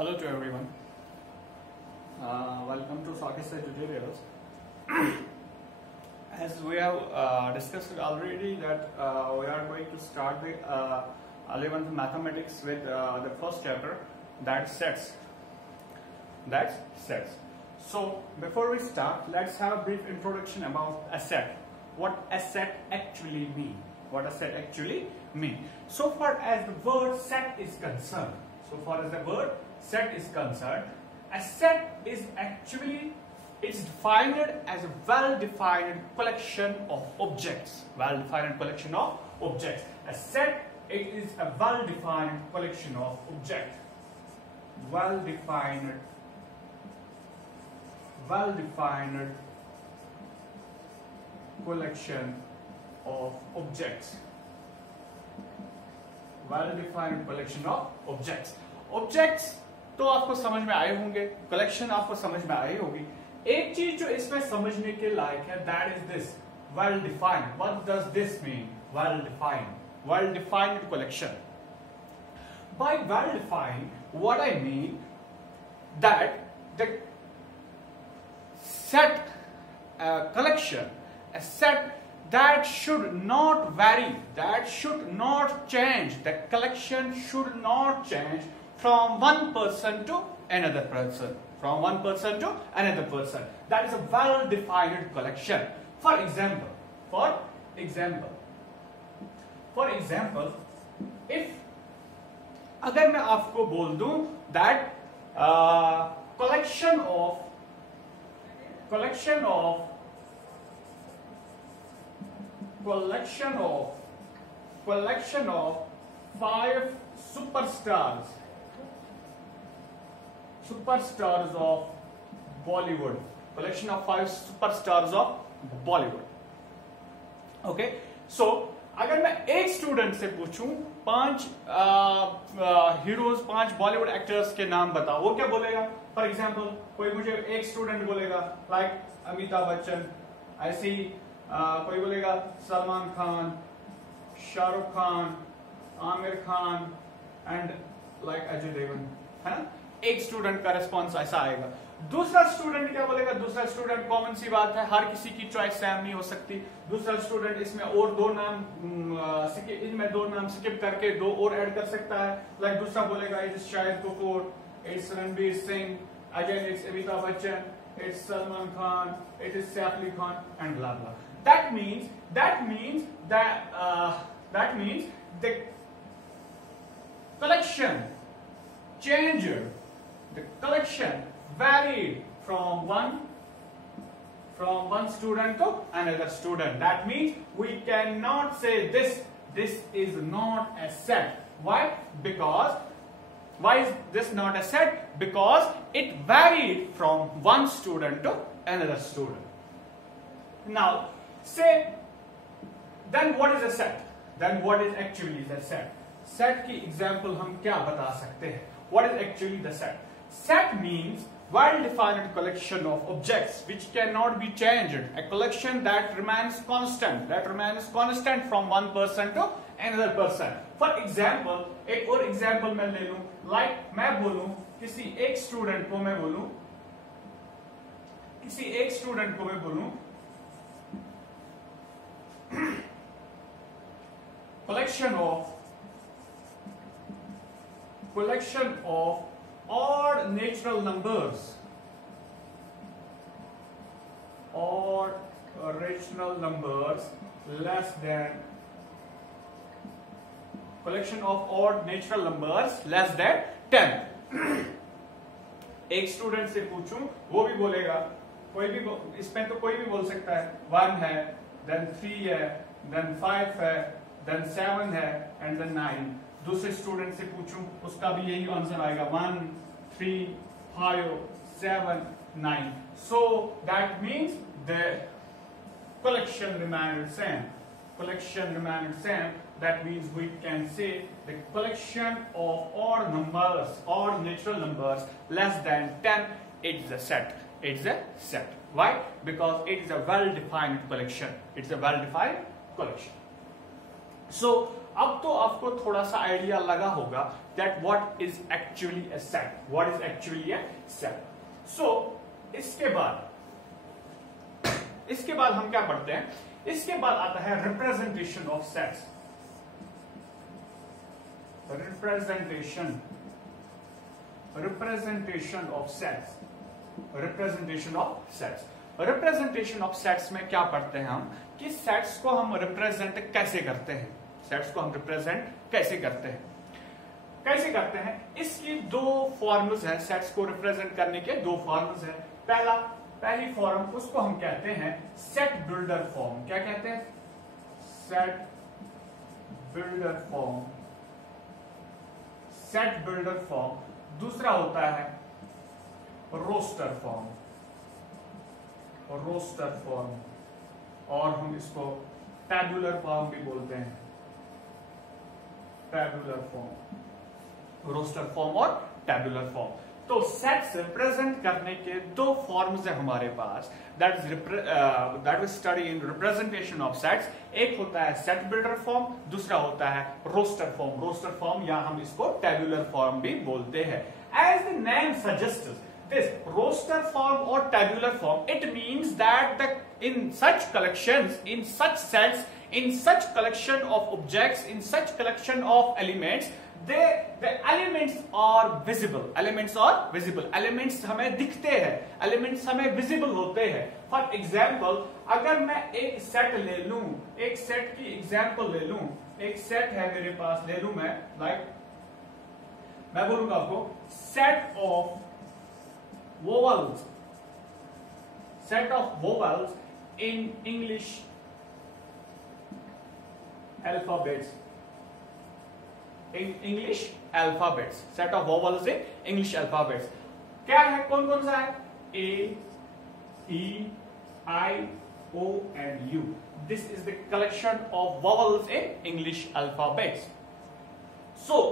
Hello to everyone. Welcome to Socket Tutorials. As we have discussed already that we are going to start the 11th mathematics with the first chapter, that's sets. So before we start, let's have a brief introduction about a set. What a set actually mean. So far as the word set is concerned, a set is actually defined as a well-defined collection of objects. A set, it is a well-defined collection of objects. Well-defined collection of objects. Well-defined collection of objects. Objects तो आपको समझ में आए होंगे, collection आपको समझ में आई होगी. एक चीज जो इसमें समझने के लायक है, that is this well defined. What does this mean? Well defined collection. By well defined, what I mean that the set collection, a set that should not vary, that should not change. The collection should not change from one person to another person. That is a well-defined collection. For example, if अगर मैं आपको बोल दूं that collection of 5 superstars of Bollywood. Collection of 5 superstars of Bollywood. Okay, so अगर मैं एक student से पूछूं 5 हीरोज, 5 बॉलीवुड एक्टर्स के नाम बताओ, वो क्या बोलेगा? फॉर एग्जांपल कोई मुझे एक स्टूडेंट बोलेगा लाइक अमिताभ बच्चन, ऐसे ही कोई बोलेगा सलमान खान, शाहरुख खान, आमिर खान एंड लाइक अजय देवगन, है ना? एक स्टूडेंट का रिस्पॉन्स ऐसा आएगा. दूसरा स्टूडेंट क्या बोलेगा? दूसरा स्टूडेंट, कॉमन सी बात है, हर किसी की चॉइस सेम नहीं हो सकती. दूसरा स्टूडेंट इसमें और 2 नाम स्किप करके 2 और ऐड कर सकता है. लाइक दूसरा बोलेगा it's Shahid Kapoor, it's Ranbir Singh, again it's Amitabh Bachchan, it's Salman Khan, it is Saif Ali Khan and blah blah. That means the collection changed. The collection varied from one student to another student. That means we cannot say this is not a set. Why? Why is this not a set? Because it varied from one student to another student. Now, say, then what is a set? Then what is actually the set? Set की example हम क्या बता सकते हैं? What is actually the set? Set means well-defined collection of objects which cannot be changed. A collection that remains constant from one person to another person. For example, एक और example मैं ले लूं, like मैं बोलूं किसी एक स्टूडेंट को मैं बोलूं collection of odd natural numbers less than 10. एक स्टूडेंट से पूछूं, वो भी बोलेगा, इसमें तो कोई भी बोल सकता है 1 है, then 3 है, then 5 है, then 7 है, and then 9. दूसरे स्टूडेंट से पूछूं, उसका भी यही आंसर आएगा 1, 3, 5, 7, 9. So that means the collection remained same. That means we can say the collection of odd natural numbers less than 10 is a set. Why? Because it is a well-defined collection. सो अब तो आपको थोड़ा सा idea लगा होगा that what is actually a set, what is actually a set. So इसके बाद हम क्या पढ़ते हैं, इसके बाद आता है representation of sets. Representation of sets, representation of sets. Representation of sets में क्या पढ़ते हैं हम कि सेट्स को हम रिप्रेजेंट कैसे करते हैं, सेट्स को हम रिप्रेजेंट कैसे करते हैं, इसकी दो फॉर्म्स हैं, सेट्स को रिप्रेजेंट करने के दो फॉर्म्स हैं। पहली फॉर्म उसको हम कहते हैं सेट बिल्डर फॉर्म। क्या कहते हैं? Set builder form, set builder form. दूसरा होता है रोस्टर फॉर्म, और हम इसको टैबुलर फॉर्म भी बोलते हैं, टैबुलर फॉर्म, रोस्टर फॉर्म और टैबुलर फॉर्म। तो सेट्स रिप्रेजेंट करने के दो फॉर्म्स है हमारे पास, that we study in representation of sets. एक होता है सेट बिल्डर फॉर्म, दूसरा होता है रोस्टर फॉर्म। रोस्टर फॉर्म या हम इसको टैबुलर फॉर्म भी बोलते हैं। As the name suggests, this roster form or tabular form, it means that in such collections, in such sets, in such collection of objects, in such collection of elements, the elements are visible, elements हमें दिखते हैं, elements हमें visible होते हैं। For example, अगर मैं एक set ले लूं, एक सेट की एग्जांपल ले लूं, एक सेट है मेरे पास, ले लूं मैं, मैं बोलूंगा आपको set of vowels, set of vowels in English alphabets, set of vowels in English alphabets। क्या है, कौन कौन सा है? A, E, I, O and U। This is the collection of vowels in English alphabets। So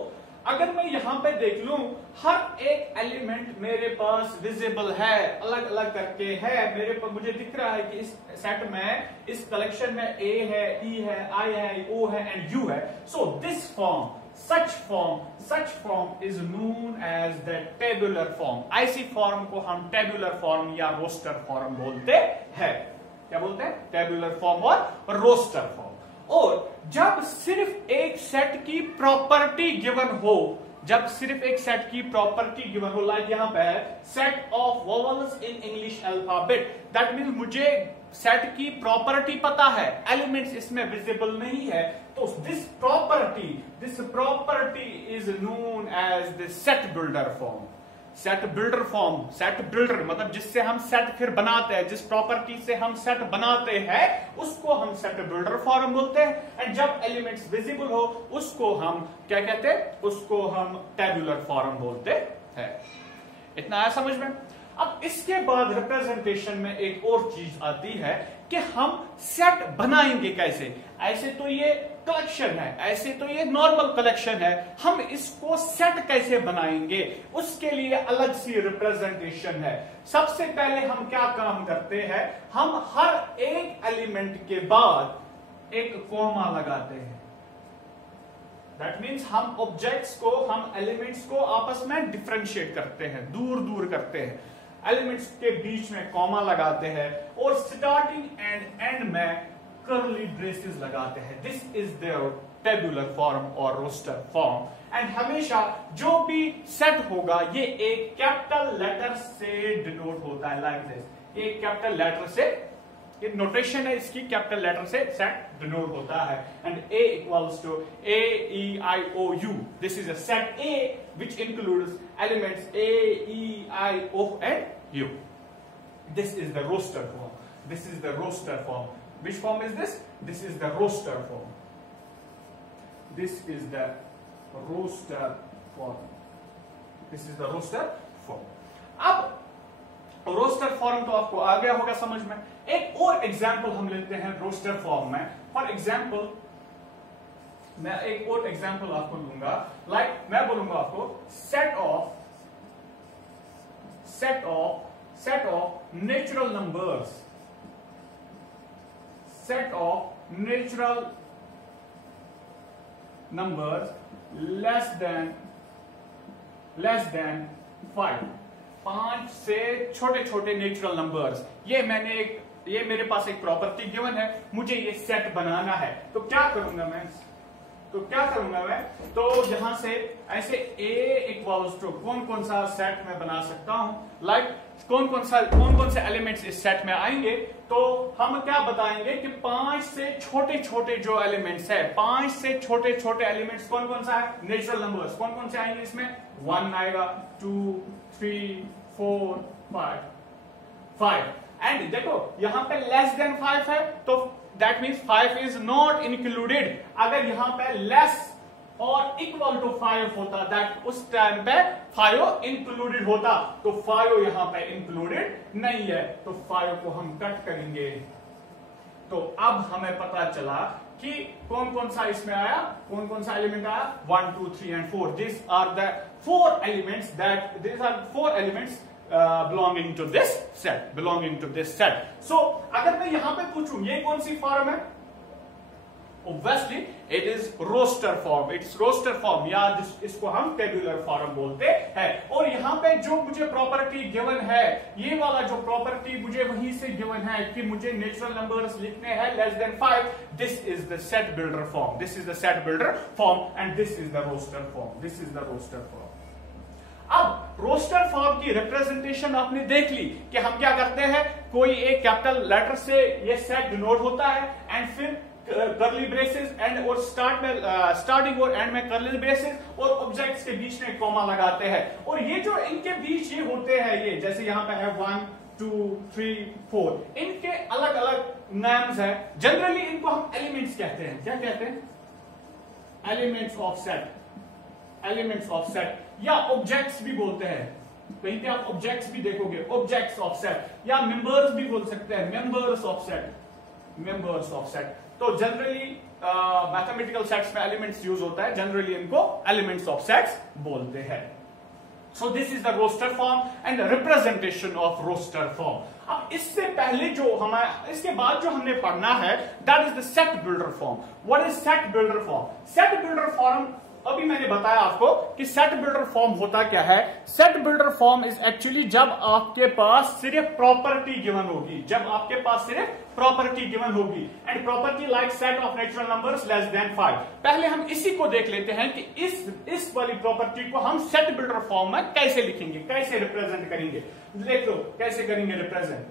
अगर मैं यहां पे देख लूं, हर एक एलिमेंट मेरे पास विजिबल है, अलग अलग करके है मेरे पास, मुझे दिख रहा है कि इस सेट में, इस कलेक्शन में A है, E है, I है, O है एंड U है। So this form, such form is known as the tabular form। ऐसी फॉर्म को हम टेबुलर फॉर्म या रोस्टर फॉर्म बोलते हैं। क्या बोलते हैं? टेबुलर फॉर्म और रोस्टर फॉर्म। और जब सिर्फ एक सेट की प्रॉपर्टी गिवन हो, लाइक यहां पे set of vowels in English alphabet, that means मुझे सेट की प्रॉपर्टी पता है, एलिमेंट्स इसमें विजिबल नहीं है, तो this property is known as the set builder form. Set builder मतलब जिससे हम सेट फिर बनाते हैं, जिस प्रॉपर्टी से हम सेट बनाते हैं उसको हम सेट बिल्डर फॉर्म बोलते हैं। एंड जब एलिमेंट्स विजिबल हो उसको हम क्या कहते हैं? उसको हम टैबुलर फॉर्म बोलते हैं। इतना आया समझ में? अब इसके बाद रिप्रेजेंटेशन में एक और चीज आती है कि हम सेट बनाएंगे कैसे। ऐसे तो ये कलेक्शन है, ऐसे तो ये नॉर्मल कलेक्शन है, हम इसको सेट कैसे बनाएंगे, उसके लिए अलग सी रिप्रेजेंटेशन है। सबसे पहले हम क्या काम करते हैं, हम हर एक एलिमेंट के बाद एक कॉमा लगाते हैं। दैट मीन्स हम ऑब्जेक्ट्स को, हम एलिमेंट्स को आपस में डिफरेंशिएट करते हैं, दूर दूर करते हैं, एलिमेंट्स के बीच में कॉमा लगाते हैं और स्टार्टिंग एंड एंड में कर्ली ब्रेसेस लगाते हैं। This is there tabular form और रोस्टर फॉर्म। एंड हमेशा जो भी सेट होगा ये एक कैपिटल लेटर से डिनोट होता है, लाइक दिस। एक कैपिटल लेटर से, ये नोटेशन है इसकी, कैपिटल लेटर से सेट डिनोट होता है। And A equals to A, E, I, O, U। This is a set A which includes elements A, E, I, O and U। This is the roster form। This is the roster form। Which form is this? This is the roster form। This is the roster form। This is the roster form। अब roster form तो आपको आ गया होगा समझ में। एक और example हम लेते हैं रोस्टर फॉर्म में। फॉर एग्जांपल मैं एक और एग्जांपल आपको दूंगा, लाइक मैं बोलूंगा आपको set of natural numbers, set of natural numbers less than 5, 5 से छोटे छोटे नेचुरल नंबर्स। ये मेरे पास एक प्रॉपर्टी गिवन है, मुझे ये सेट बनाना है। तो क्या करूंगा मैं, तो यहां से ऐसे a इक्वल्स टू कौन कौन सा सेट मैं बना सकता हूं, लाइक कौन कौन से एलिमेंट्स इस सेट में आएंगे। तो हम क्या बताएंगे कि 5 से छोटे छोटे जो एलिमेंट्स है, 5 से छोटे छोटे एलिमेंट्स कौन कौन सा है, नेचुरल नंबर्स कौन कौन से आएंगे इसमें, 1 आएगा, 2, 3, 4, 5 एंड देखो यहां पे लेस देन 5 है, तो that means 5 is not included. अगर यहां पे लेस और इक्वल टू 5 होता, दैट उस टाइम पे 5 इंक्लूडेड होता, तो 5 यहां पे इंक्लूडेड नहीं है, तो 5 को हम कट करेंगे। तो अब हमें पता चला कि कौन कौन सा इसमें आया, कौन कौन सा एलिमेंट आया, 1, 2, 3 and 4। This are the 4 elements belonging to this set। So अगर मैं यहां पे पूछूं ये कौन सी फॉर्म है, obviously it is roster form, it's roster form, या इसको हम टेबुलर फॉर्म बोलते हैं। और यहां पे जो मुझे प्रॉपर्टी गिवन है, ये वाला जो प्रॉपर्टी मुझे वहीं से गिवन है कि मुझे नेचुरल नंबर्स लिखने हैं less than 5, this is the set builder form, and this is the roster form. अब रोस्टर फॉर्म की रिप्रेजेंटेशन आपने देख ली कि हम क्या करते हैं, कोई एक कैपिटल लेटर से ये सेट डिनोट होता है, एंड फिर कर्ली ब्रेसेस एंड और स्टार्टिंग और एंड में कर्ली ब्रेसेस और ऑब्जेक्ट्स के बीच में कॉमा लगाते हैं। और ये जो इनके बीच ये होते हैं, ये जैसे यहां पे है 1, 2, 3, 4, इनके अलग अलग नाम्स है। जनरली इनको हम एलिमेंट्स कहते हैं। क्या कहते हैं, एलिमेंट्स ऑफ सेट या ऑब्जेक्ट्स भी बोलते हैं। कहीं पे आप ऑब्जेक्ट्स भी देखोगे, ऑब्जेक्ट्स ऑफ सेट, या मेंबर्स भी बोल सकते हैं, मेंबर्स ऑफ सेट। तो जनरली मैथमेटिकल सेट्स में एलिमेंट्स यूज होता है, जनरली इनको एलिमेंट्स ऑफ सेट्स बोलते हैं। So this is the roster form and representation of roster form. अब इससे पहले इसके बाद जो हमने पढ़ना है, that is the set builder form. What is set builder form? Set builder form अभी मैंने बताया आपको कि सेट बिल्डर फॉर्म होता क्या है। Set builder form is actually जब आपके पास सिर्फ प्रॉपर्टी गिवन होगी, and property like set of natural numbers less than 5। पहले हम इसी को देख लेते हैं कि इस वाली प्रॉपर्टी को हम सेट बिल्डर फॉर्म में कैसे लिखेंगे, कैसे रिप्रेजेंट करेंगे। देख लो कैसे करेंगे रिप्रेजेंट।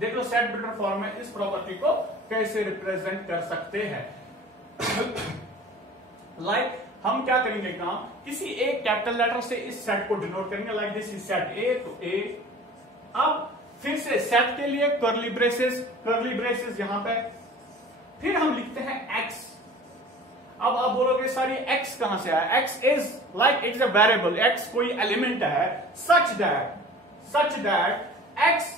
देख लो सेट बिल्डर फॉर्म में इस प्रॉपर्टी को कैसे रिप्रेजेंट कर सकते हैं। लाइक हम क्या करेंगे काम, किसी एक कैपिटल लेटर से इस सेट को डिनोट करेंगे, लाइक दिस इज सेट ए, तो ए। अब फिर से सेट के लिए कर्ली ब्रेसेस यहां पे, फिर हम लिखते हैं एक्स। अब आप बोलोगे सर ये एक्स कहां से आया? X is like it's a variable, x कोई एलिमेंट है, सच दैट एक्स,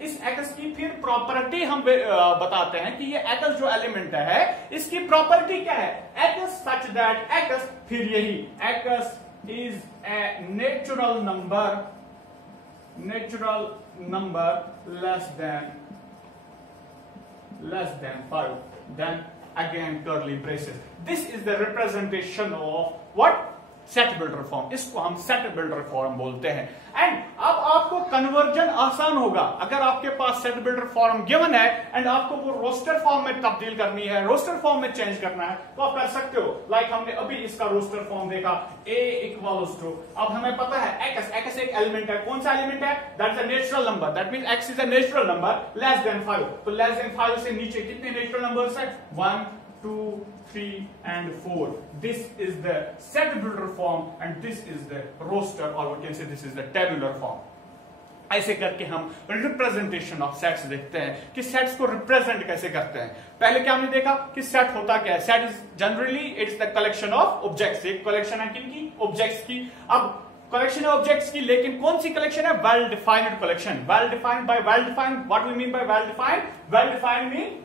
इस एक्स की फिर प्रॉपर्टी हम बताते हैं कि ये एक्स जो एलिमेंट है इसकी प्रॉपर्टी क्या है, एक्स सच दैट एक्स, फिर यही X is a natural number less than 5, then again curly braces. This is the representation of what, set builder form. इसको हम सेट बिल्डर फॉर्म बोलते हैं। एंड अब आपको कन्वर्जन आसान होगा अगर आपके पास सेट बिल्डर फॉर्म गिवन है एंड आपको वो रोस्टर फॉर्म में तब्दील करनी है, रोस्टर फॉर्म में चेंज करना है, तो आप कर सकते हो। लाइक हमने अभी इसका रोस्टर फॉर्म देखा, a इक्वल्स टू, अब हमें पता है एक्स एक एलिमेंट है। कौन सा एलिमेंट है? That is a natural number, that means x is a natural number less than 5। तो लेस देन 5 से नीचे कितने नेचुरल नंबर्स है? 1, 2, 3 and 4. This is the set builder form and this is the roster, or we can say this is the tabular form. ऐसे करके हम representation of sets देखते हैं कि सेट्स को रिप्रेजेंट कैसे करते हैं। पहले क्या हमने देखा कि सेट होता क्या है। Set is generally it's the collection of objects. एक कलेक्शन है किनकी? ऑब्जेक्ट्स की। अब कलेक्शन है ऑब्जेक्ट्स की, लेकिन कौन सी कलेक्शन है? Well defined collection. Well defined by well defined, what we mean by well defined? Well defined mean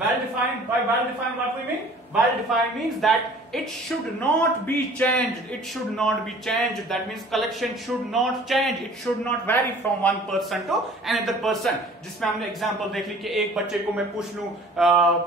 well defined, by well defined what we mean? Well defined means that it should not be changed, it should not be changed, that means collection should not change, it should not vary from one person to another person. जिसमें हमने example देख ली कि एक बच्चे को मैं पूछ लूं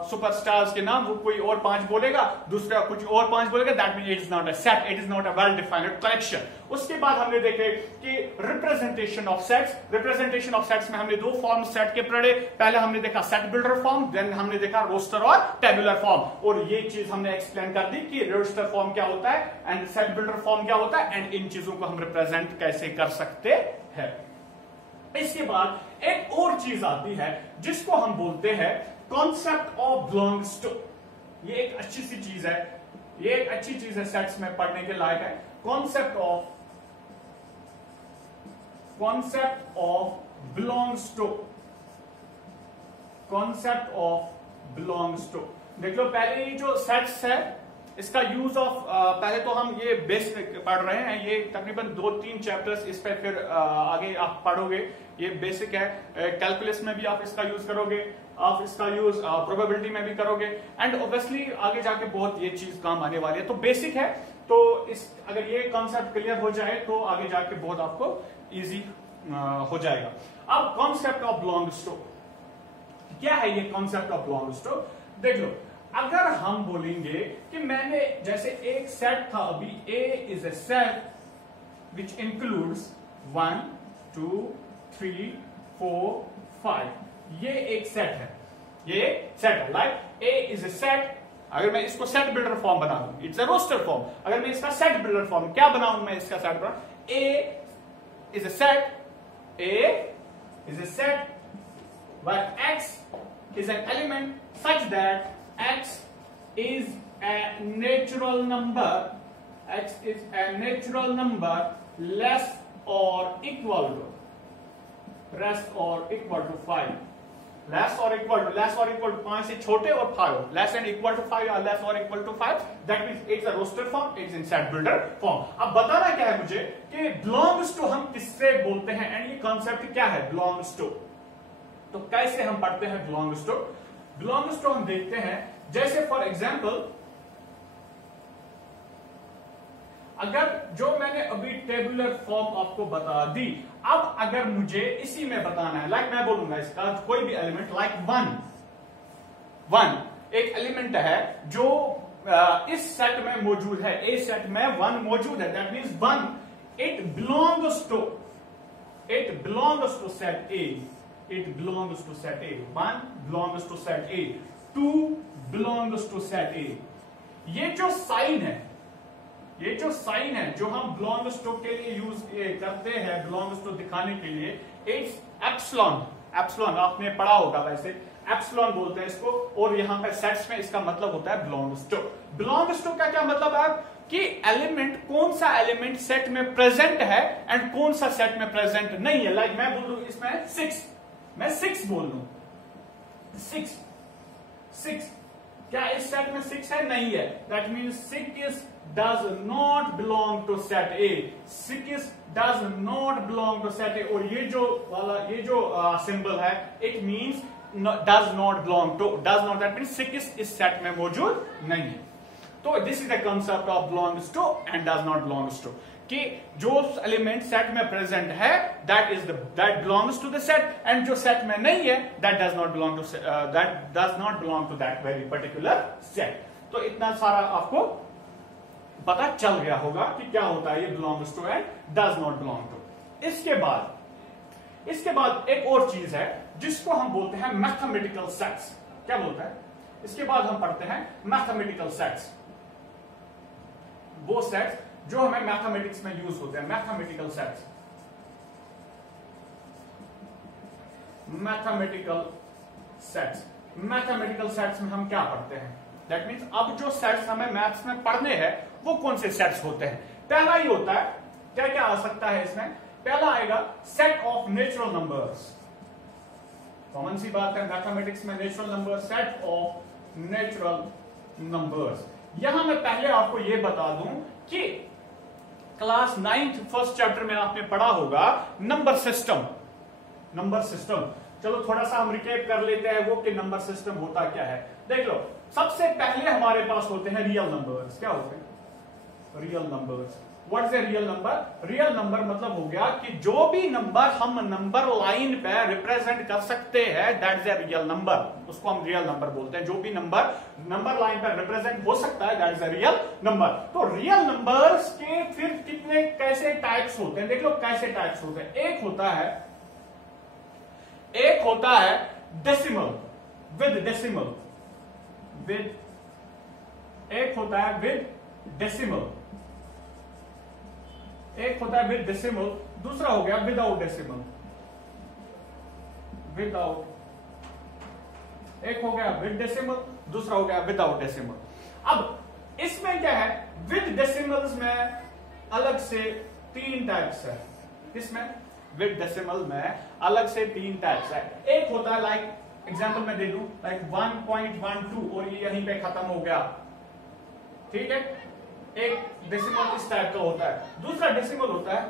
सुपरस्टार्स के नाम, वो कोई और 5 बोलेगा, दूसरा कुछ और 5 बोलेगा, that means it is not a set, it is not a well defined collection. उसके बाद हमने देखे कि representation of sets, representation of sets में हमने 2 फॉर्म सेट के पढ़े. पहले हमने देखा सेट बिल्डर फॉर्म, देन हमने देखा रोस्टर और टेबुलर फॉर्म, और ये चीज हमने एक्सप्लेन कर दी कि रोस्टर फॉर्म क्या होता है एंड सेट बिल्डर फॉर्म क्या होता है, एंड इन चीजों को हम रिप्रेजेंट कैसे कर सकते हैं. इसके बाद एक और चीज आती है जिसको हम बोलते हैं कॉन्सेप्ट ऑफ बिलोंग्स टू. ये एक अच्छी सी चीज है, ये एक अच्छी चीज है, सेट्स में पढ़ने के लायक है. Concept of belongs to, concept of belongs to. देख लो पहले ये जो सेट्स है इसका यूज ऑफ, पहले तो हम ये बेसिक पढ़ रहे हैं, ये तकरीबन 2-3 चैप्टर्स इस पे, फिर आगे आप पढ़ोगे. ये बेसिक है, कैलकुलस में भी आप इसका यूज करोगे, आप इसका यूज प्रोबेबिलिटी में भी करोगे, एंड ऑब्वियसली आगे जाके बहुत ये चीज काम आने वाली है. तो बेसिक है, तो इस अगर ये कॉन्सेप्ट क्लियर हो जाए तो आगे जाके बहुत आपको इजी हो जाएगा. अब कॉन्सेप्ट ऑफ बिलोंग्स टू क्या है? ये कॉन्सेप्ट ऑफ बिलोंग्स टू देख लो. अगर हम बोलेंगे कि मैंने जैसे एक सेट था अभी, A is a set which includes 1 2 3 4 5, ये एक सेट है, ये सेट है. Like A is a set. अगर मैं इसको सेट बिल्डर फॉर्म बना दूं, इट्स ए रोस्टर फॉर्म. अगर मैं इसका सेट बिल्डर फॉर्म क्या बनाऊं, मैं इसका सेट बना, A is a set, A is a set where X is an element such that X is a natural number, X is a natural number less or equal to 5, less or equal to 5 से छोटे और 5, less and equal to 5 or less or equal to 5, that means it's a roster form, it's in set builder form. अब बताना क्या है मुझे कि belongs to हम किससे बोलते हैं, एंड ये कॉन्सेप्ट क्या है belongs to. तो कैसे हम पढ़ते हैं belongs to? belongs to हम देखते हैं, जैसे फॉर एग्जाम्पल अगर जो मैंने अभी टेबुलर फॉर्म आपको बता दी, अब अगर मुझे इसी में बताना है, लाइक मैं बोलूंगा इसका कोई भी एलिमेंट, लाइक 1 एक एलिमेंट है जो इस सेट में मौजूद है, ए सेट में 1 मौजूद है, that means 1 it belongs to set A, it belongs to set A. 1 belongs to set A. 2 belongs to set A. ये जो साइन है जो हम belongs to के लिए यूज करते हैं, belongs to दिखाने के लिए, it's epsilon. आपने पढ़ा होगा, वैसे epsilon बोलते हैं इसको, और यहां पर सेट्स में इसका मतलब होता है belongs to. belongs to का क्या मतलब है कि एलिमेंट, कौन सा एलिमेंट सेट में प्रेजेंट है एंड कौन सा सेट में प्रेजेंट नहीं है. लाइक मैं बोल दूं इसमें 6, मैं 6 बोल लूं, 6 क्या इस सेट में 6 है? नहीं है. That means 6 does not belong to set A, 6 does not belong to set A. और ये जो सिंबल है, it means does not belong to, does not, that means 6 इस सेट में मौजूद नहीं है. तो this is the concept of belongs to and does not belongs to, कि जो एलिमेंट सेट में प्रेजेंट है that belongs to the set, and जो सेट में नहीं है that does not belong to that very particular set. तो इतना सारा आपको पता चल गया होगा कि क्या होता है ये belongs to and does not belong to. इसके बाद एक और चीज है जिसको हम बोलते हैं मैथमेटिकल सेट्स. क्या बोलता है? इसके बाद हम पढ़ते हैं मैथमेटिकल सेट्स, वो सेट्स जो हमें मैथमेटिक्स में यूज होते हैं. मैथमेटिकल सेट्स में हम क्या पढ़ते हैं? दैट मीन्स अब जो सेट्स हमें मैथ्स में पढ़ने हैं वो कौन से सेट्स होते हैं? पहला ही होता है, क्या क्या आ सकता है इसमें? पहला आएगा set of natural numbers. Common सी बात है मैथमेटिक्स में, natural number, set of natural numbers. यहां मैं पहले आपको यह बता दूं कि क्लास 9th फर्स्ट चैप्टर में आपने पढ़ा होगा नंबर सिस्टम. चलो थोड़ा सा हम रिकेप कर लेते हैं वो कि नंबर सिस्टम होता क्या है. देख लो, सबसे पहले हमारे पास होते हैं रियल नंबर्स। क्या होते हैं? Real numbers. What is a real number? Real number मतलब हो गया कि जो भी नंबर हम नंबर लाइन पे रिप्रेजेंट कर सकते हैं, that is a real number, उसको हम रियल नंबर बोलते हैं। जो भी नंबर नंबर लाइन पे रिप्रेजेंट हो सकता है, that is a real number. तो रियल नंबर्स के फिर कितने कैसे टाइप्स होते हैं? देख लो कैसे टाइप्स होते हैं। एक होता है डेसिमल, विद डेसिमल, एक होता है विद डेसिमल, एक होता है विद डेसिमल, दूसरा हो गया विदाउट डेसिमल, विदाउट, एक हो गया विद डेसिमल, दूसरा हो गया विदाउट डेसिमल। अब इसमें क्या है, विद डेसिमल्स में अलग से 3 टाइप्स है। इसमें विद डेसिमल में अलग से 3 टाइप्स है। एक होता है लाइक एग्जाम्पल मैं दे दूं, लाइक 1.12 और ये यहीं पे खत्म हो गया, ठीक है। एक डेसिमल इस टाइप का होता है। दूसरा डेसिमल होता है